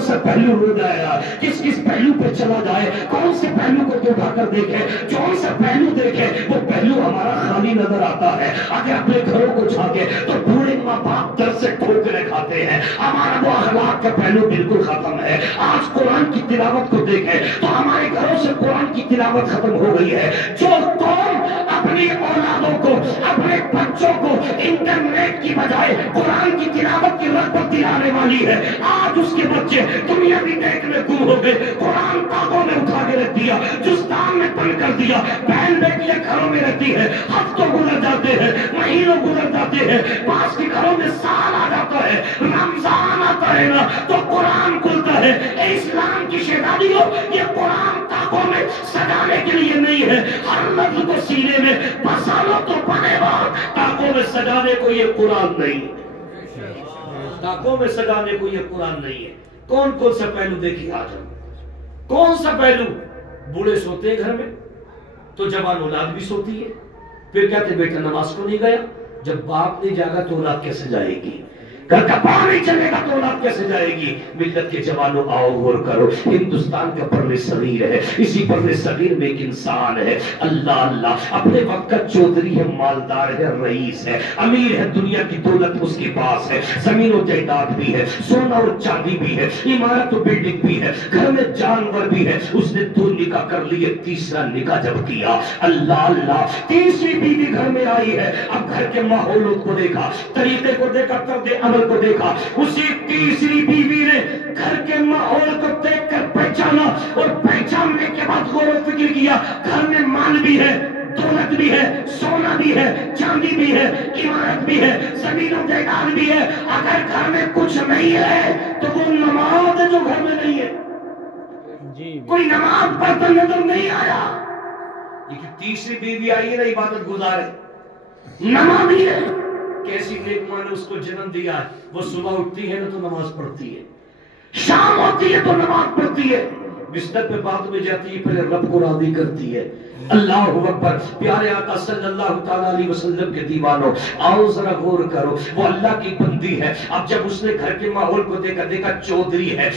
کون سا پہلو رو جائے، کس کس پہلو پہ چلا جائے، کون سے پہلو کو تو اٹھا کر دیکھے، کون سا پہلو دیکھے وہ پہلو ہمارا خالی نظر آتا ہے۔ اگر اپنے گھروں کو جھانکے تو بوڑھے ماں باپ در سے ٹھوکریں کھاتے ہیں، ہمارا وہ اخلاق کا پہلو بالکل ختم ہے۔ آج قرآن کی تلاوت کو دیکھیں تو ہمارے گھروں سے قرآن کی تلاوت ختم ہو گئی ہے۔ جو قوم اپنی اولادوں کو، اپنے بچوں کو انٹرنیٹ کی بجائے قرآن کی تلاوت کی رغبت دلانے والی ہے، آج اس کے بچے دنیا بھی نیک میں گم ہو گئے۔ قرآن تاغوں میں اٹھا کے رکھ دیا، جستان میں بند کر دیا، بہن بیٹیاں گھروں میں رہتی ہے، ہفتوں گزر جاتے ہیں، مہینوں گزر جاتے ہیں، پاس کے گھروں میں سال آ جاتا ہے، رمضان آتا ہے نا تو قرآن کھلتا ہے۔ اے اسلام کی شہزادیوں، یہ قرآن تاغوں میں سجانے کے لیے نہیں ہے، ہر لفظ کو سینے میں بسا لو تو بنے گا۔ تاغوں میں سجانے کو یہ قرآن نہیں ہے، تاغوں میں سجانے کو یہ قرآن نہیں ہے۔ کون کون سا پہلو دیکھیے آج ہم، کون سا پہلو؟ بوڑھے سوتے ہیں گھر میں تو جوان اولاد بھی سوتی ہے، پھر کہتے بیٹا نماز کو نہیں گیا، جب باپ نہیں جاگا تو اولاد کیسے جائے گی؟ گھر کا باہر نہیں چلے گا تو اولاد کیسے جائے گی؟ ملت کے جوانوں آؤ غور کرو، ہندوستان کا پرِ صغیر ہے، اسی پرِ صغیر میں ایک انسان ہے، اللہ اللہ، اپنے وقت کا چودھری ہے، مالدار ہے، رئیس ہے، امیر ہے، دنیا کی دولت اس کے پاس ہے، زمین و جائیداد بھی ہے، سونا اور چاندی بھی ہے، عمارت و بلڈنگ بھی ہے، گھر میں جانور بھی ہے۔ اس نے 2 نکاح کر لیے، تیسرا نکاح جب کیا، اللہ اللہ، تیسری بیوی گھر میں آئی ہے۔ اب گھر کے ماحول کو دیکھا، طریقے کو دیکھا، طرز عمل کو دیکھا، اسی تیسری بیوی نے گھر کے ماحول کو دیکھ کر پہچانا، اور پہچاننے کے بعد غور و فکر کیا، گھر میں مال بھی ہے، دولت بھی ہے، سونا بھی ہے، چاندی بھی ہے، عمارت بھی ہے، زمین و جائیداد بھی ہے، اگر گھر میں کچھ نہیں ہے تو وہ نماز ہے جو گھر میں نہیں ہے، کوئی نماز پڑھتا نظر نہیں آیا۔ لیکن تیسری بیوی آئی ہے نا، عبادت گزار ہے، نمازی ہے، کیسی نیک ماں نے اس کو جنم دیا ہے، وہ صبح اٹھتی ہے نا تو نماز پڑھتی ہے، شام ہوتی ہے تو نماز پڑھتی ہے، بستر پہ بات میں جاتی ہے پہلے رب کو راضی کرتی ہے۔ اللہ اکبر، پیارے آقا صلی اللہ تعالیٰ علیہ وسلم کے دیوانوں، آؤ ذرا غور کرو، وہ اللہ کی بندی ہے۔ اب جب اس نے گھر کے ماحول کو دیکھا چودھری ہے،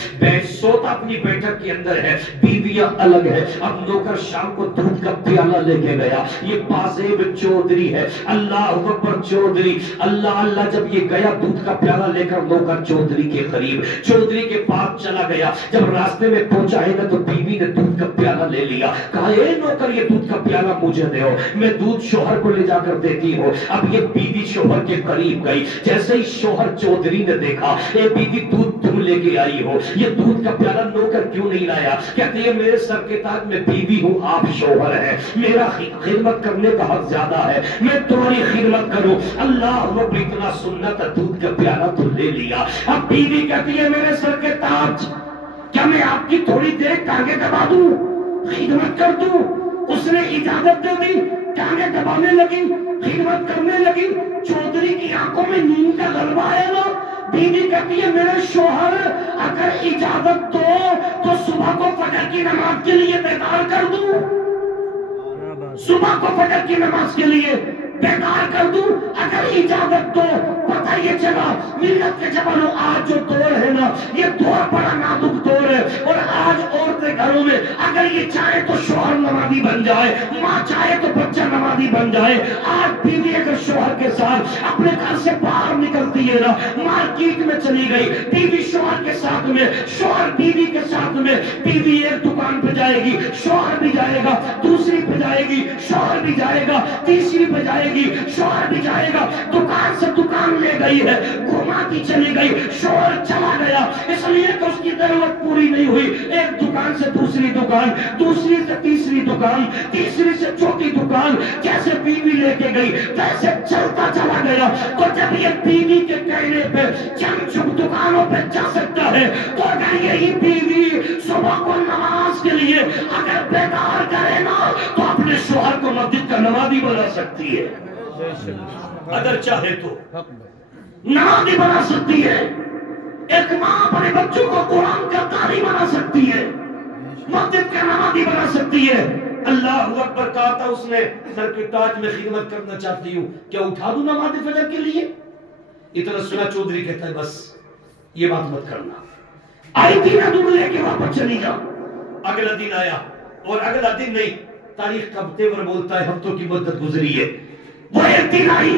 سوتا اپنی بیٹھک کے اندر ہے، بیویاں الگ ہے۔ اب نوکر شام کو دودھ کا پیالہ لے کے گیا، یہ پاسیب چودھری ہے، اللہ اکبر چودھری، اللہ اللہ، جب یہ گیا دودھ کا پیالہ لے کر نوکر چودھری کے قریب، چودھری کے پاس چلا گیا، جب راستے میں پہنچا ہے نا تو بیوی نے دودھ کا پیالہ لے لیا، کہا اے نوکر یہ دودھ کا پیالہ مجھے دے، میں دودھ شوہر کو لے جا کر دیتی ہوں۔ اب یہ بیوی شوہر کے قریب گئی، جیسے ہی شوہر چودھری نے دیکھا، اے بیوی دودھ تم لے کے آئی ہو، یہ دودھ کا پیالہ نوکر کیوں نہیں لایا؟ کہتی ہے میرے سر کے تاج میں بیوی ہوں، آپ شوہر ہیں، میرا خدمت کرنے کا حق زیادہ ہے، میں تمہاری خدمت کروں۔ اللہ رب، اتنا سنت ہے، دودھ کا پیالہ تو لے لیا۔ اب بیوی کہتی ہے میرے سر کے تاج، کیا میں آپ کی تھوڑی دیر ٹانگیں دبا دوں، خدمت کر دوں؟ اس نے اجازت دے دی، ٹانگیں دبانے لگی، خدمت کرنے لگی۔ چودھری کی آنکھوں میں نیند کا غلبہ آیا نا، بیوی کہتی ہے میرے شوہر اگر اجازت دو تو صبح کو فجر کی نماز کے لیے بیدار کر دوں، صبح کو فجر کی نماز کے لیے بیدار کر دوں اگر اجازت دو۔ پتہ یہ چلا ملت کے جوانوں، آج جو دور ہے نا، یہ دور بڑا نازک دور ہے، اور آج عورتیں گھروں میں اگر یہ چاہے تو شوہر نمازی بن جائے، ماں چاہے تو بچہ نمازی بن جائے۔ آج بیوی اگر شوہر کے ساتھ اپنے گھر سے باہر نکلتی ہے نا، مارکیٹ میں چلی گئی، بیوی شوہر کے ساتھ میں، شوہر بیوی کے ساتھ میں، بیوی ایک دکان پہ جائے گی، شوہر بھی جائے گا، دوسری پہ جائے گی، شوہر بھی جائے گا، تیسری پہ جائے گی، شوہر بھی جائے گا، دکان سے دکان لے گئی ہے، گھماتی چلی گئی، شوہر چلا گیا، اس لیے کہ اس کی ضرورت پوری نہیں ہوئی۔ ایک دکان سے دوسری دکان، دوسری سے تیسری دکان، تیسری سے چوتھی دکان، جیسے بیوی لے کے گئی ویسے چلتا چلا گیا۔ تو جب یہ بیوی کے کہنے پہ چند چپ دکانوں پہ جا سکتا ہے تو اگر یہی بیوی صبح کو نماز کے لیے اگر بیدار کرے نا تو اپنے شوہر کو مسجد کا نمازی بنا سکتی ہے، اگر چاہے تو نمازی بنا سکتی ہے۔ ایک ماں اپنے بچوں کو قرآن کا قاری بنا سکتی ہے، مسجد کا نمازی بنا سکتی ہے۔ اللہ اکبر، کہا تھا اس نے سر کے تاج میں خدمت کرنا چاہتی ہوں، کیا اٹھا دوں نماز فجر کے لیے؟ اتنا سنا چودھری کہتا ہے بس یہ بات مت کرنا، آئی تھی نا دودھ لے کے واپس چلی جا. اگلا دن آیا اور اگلا دن نہیں، تاریخ کا تیور بولتا ہے ہفتوں کی مدت گزری ہے. وہ ایک دن آئی،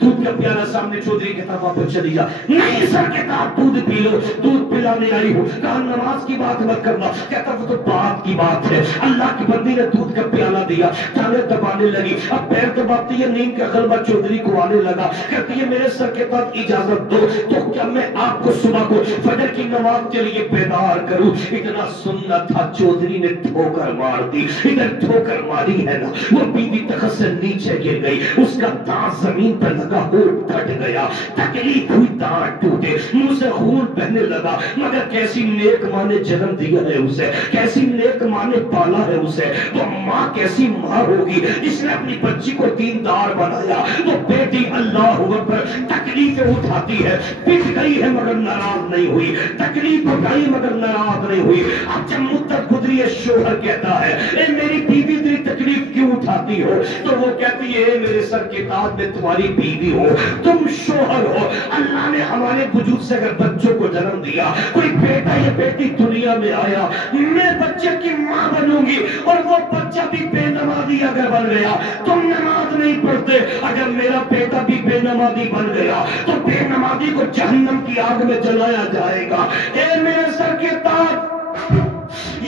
دودھ کا پیالہ سامنے، چودھری کے طرف واپس چلی جا. نہیں سر کہتا آپ دودھ پی لو، دودھ پلانے آئی ہوں. کہا نماز کی بات مت کرنا. کہتا وہ تو بات کی بات ہے. اللہ کی بندی نے دودھ کا پیالہ دیا، ٹانگیں دبانے لگی، اب پیر دباتی ہے، نیند کا غلبہ چودھری کو آنے لگا. کہتی ہے میرے سر کے پاس اجازت دو تو کیا میں آپ کو صبح کو فجر کی نماز کے لیے بیدار کروں. اتنا سننا تھا، چودھری نے ٹھوکر مار دی. ادھر ٹھوکر ماری ہے نا، وہ بیوی تخت سے نیچے گر گئی، اس کا دانت زمین پر لگا، ہونٹ پھٹ گیا، تکلیف ہوئی، دانت ٹوٹے، منہ سے خون بہنے لگا. مگر کیسی نیک ماں نے جنم دیا ہے اسے، کیسی نیک ماں نے پالا ہے اسے. وہ ماں کیسی ماں ہوگی جس نے اپنی بچی کو دیندار بنایا. وہ بیٹی اللہ اکبر تکلیفیں اٹھاتی ہے، پٹ گئی ہے مگر ناراض نہیں ہوئی، تکلیف اٹھائی مگر ناراض نہیں ہوئی. اب جب مدت گزری ہے، شوہر کہتا ہے اے میری بیوی تیری تکلیف کیوں اٹھاتی ہو؟ تو وہ کہتی ہے میرے سر کے تاج میں تمہاری بیوی ہو، تم شوہر ہو. اللہ نے ہمارے وجود سے اگر بچوں کو جنم دیا، کوئی بیٹا یا بیٹی دنیا میں آیا، میں بچے کی ماں بنوں گی. اور وہ بچہ بھی بے نمازی اگر بن گیا، تم نماز نہیں پڑھتے، اگر میرا بیٹا بھی بے نمازی بن گیا تو بے نمازی کو جہنم کی آگ میں جلایا جائے گا. اے میرے سر کے تاج،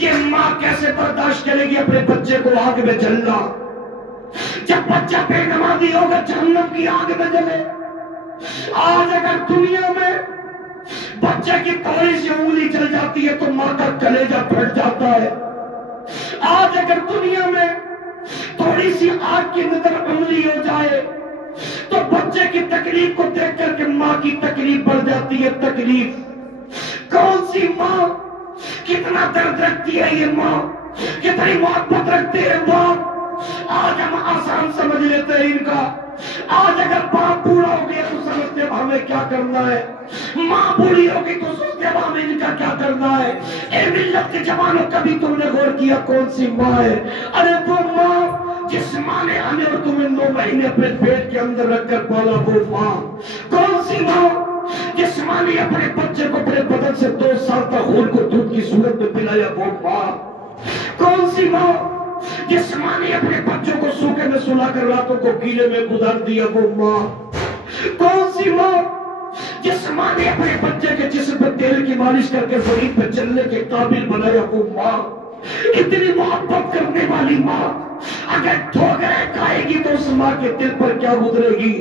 یہ ماں کیسے برداشت کرے گی اپنے بچے کو آگ میں جلنا؟ جب بچہ بے نمازی ہوگا جہنم کی آگ میں جلے. آج اگر دنیا میں بچے کی تھوڑی سی انگلی چل جاتی ہے تو ماں کا کلیجہ پھٹ جاتا ہے. آج اگر دنیا میں تھوڑی سی آگ کی نظر انگلی ہو جائے تو بچے کی تکلیف کو دیکھ کر کے ماں کی تکلیف بڑھ جاتی ہے. تکلیف کون سی ماں، کتنا درد رکھتی ہے یہ ماں، کتنی محبت رکھتے ہیں باپ. آج ہم آسان سمجھ لیتے ہیں ان کا. آج اگر باپ بوڑھا ہو گیا تو سمجھتے ہیں ہمیں کیا کرنا ہے، ماں بوڑھی ہوگی تو سوچتے ہیں ہمیں ان کا کیا کرنا ہے. اے ملت کے جوانوں، کبھی تم نے غور کیا کون سی ماں ہے؟ ارے وہ ماں جس ماں نے ہمیں اور تمہیں 9 مہینے اپنے پیٹ کے اندر رکھ کر پالا، وہ ماں. کون سی ماں جس ماں نے اپنے بچے کو اپنے بدن سے 2 سال تک خون کو دودھ کی صورت میں پلایا، وہ ماں. کون سی ماں جس ماں نے اپنے بچوں کو سوکھے میں سلا کر راتوں کو گیلے میں گزار دیا، وہ ماں. کون سی ماں جس ماں نے اپنے بچے کے جسم پر تیل کی مالش کر کے زمین پہ چلنے کے قابل بنایا، وہ ماں. اتنی محبت کرنے والی ماں اگر ٹھوکریں کھائے گی تو اس ماں کے دل پر کیا گزرے گی؟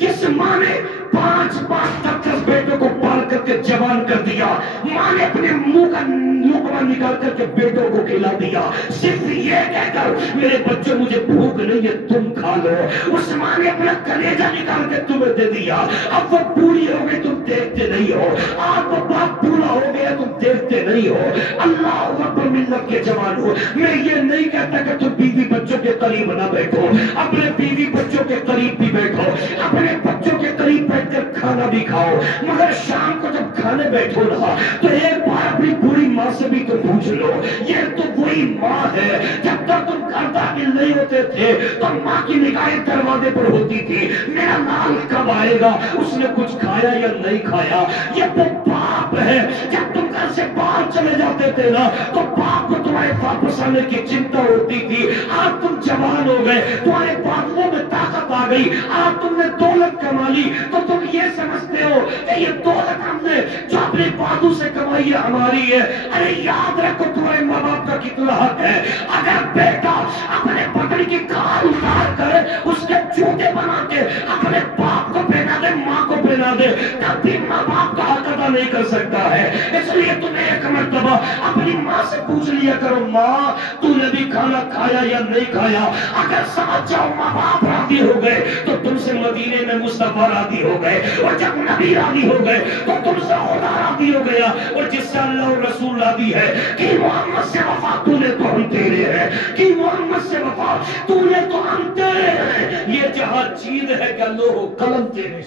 جس ماں نے 5 تک بیٹوں کو پال کر کے جوان کر دیا، ماں نے اپنے منہ کا لقمہ نکال کر کے بیٹوں کو کھلا دیا، صرف یہ کہہ کر میرے بچوں مجھے بھوک نہیں ہے تم کھا لو. اس ماں نے اپنا کلیجہ نکال کے تمہیں دے دیا. اب وہ بوڑھی ہو گئی، تم دیکھتے نہیں ہو. آپ وہ باپ بوڑھا ہو گیا، تم دیکھتے نہیں ہو. اللہ اکبر ملت کے جوان ہو. میں یہ نہیں کہتا کہ تم بیوی بچوں کے قریب نہ بیٹھو، اپنے بیوی بچوں کے قریب بھی بیٹھو، اپنے بچوں کے قریب بیٹھ کر کھانا بھی کھاؤ. مگر شام کو جب کھانے بیٹھو نا تو ایک بار اپنی بوڑھی ماں سے بھی تو پوچھ لو، یہ تو وہی ماں ہے جب تک تم گھر داخل نہیں ہوتے تھے تو ماں کی نگاہیں دروازے پر ہوتی تھی، میرا لال کب آئے گا، اس نے کچھ کھایا یا نہیں کھایا. یہ تو باپ ہے. جب تم گھر سے باہر چلے جاتے تھے نا تو باپ کو تمہارے واپس آنے کی چنتا ہوتی تھی. آج تم جوان ہو گئے، تمہارے بازوؤں میں طاقت آ گئی، آج تم نے دولت کما لی تو تم یہ سمجھتے ہو کہ یہ دولت ہم نے جو اپنے بازو سے کمائی ہے ہماری ہے. ارے یاد رکھو تمہارے ماں باپ کا کتنا حق ہے. اگر بیٹا اپنے پکڑ کی کھال اتار کر اس کے جوتے بنا کے اپنے باپ کو پہنا دے، ماں کو پہنا دے، تب بھی ماں باپ کا حق ادا نہیں کر سکتا ہے. اس لیے تمہیں ایک مرتبہ اپنی ماں سے پوچھ لیا کرو، ماں تو نے بھی کھانا کھایا یا نہیں کھایا؟ اگر سمجھ جاؤ ماں باپ راضی ہو گئے تو تم سے مدینے میں مصطفیٰ راضی ہو گئے، اور جب نبی راضی ہو گئے تو تم سے خدا راضی ہو گیا. اور جس سے اللہ اور رسول راضی ہے کہ محمد سے وفا تو نے تو ہم تیرے ہیں، کہ محمد سے وفا تو نے تو ہم تیرے ہیں. یہ جہاں چیز ہے کہ اللہ قلم تیرے.